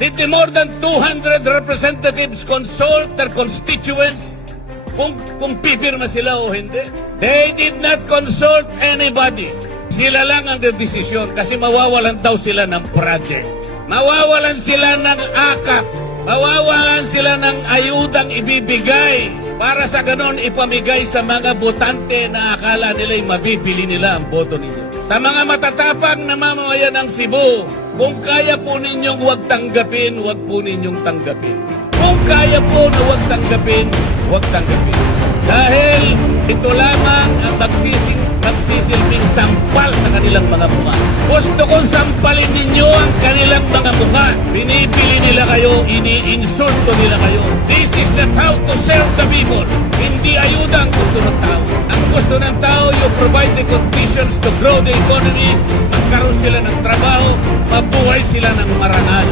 Did the more than 200 representatives consult their constituents kung pipirma sila o hindi? They did not consult anybody. Sila lang ang desisyon kasi mawawalan daw sila ng projects. Mawawalan sila ng akap. Mawawalan sila ng ayudang ibibigay para sa ganon ipamigay sa mga botante na akala nila'y mabibili nila ang boto ninyo. Sa mga matatapang na mamamayan ng Cebu, kung kaya po ninyong huwag tanggapin, huwag po ninyong tanggapin. Kung kaya po na huwag tanggapin, huwag tanggapin. Dahil ito lamang ang magsisilbing sampal sa kanilang mga mukha. Gusto kong sampalin ninyo ang kanilang mga mukha. Binibili nila kayo, ini-insulto nila kayo. This is not how to serve the people. Hindi ayuda ang gusto ng tao. Ang gusto ng tao, you provide the conditions to grow the economy, magkaroon sila ng trabaho, mabuhay sila ng marangal.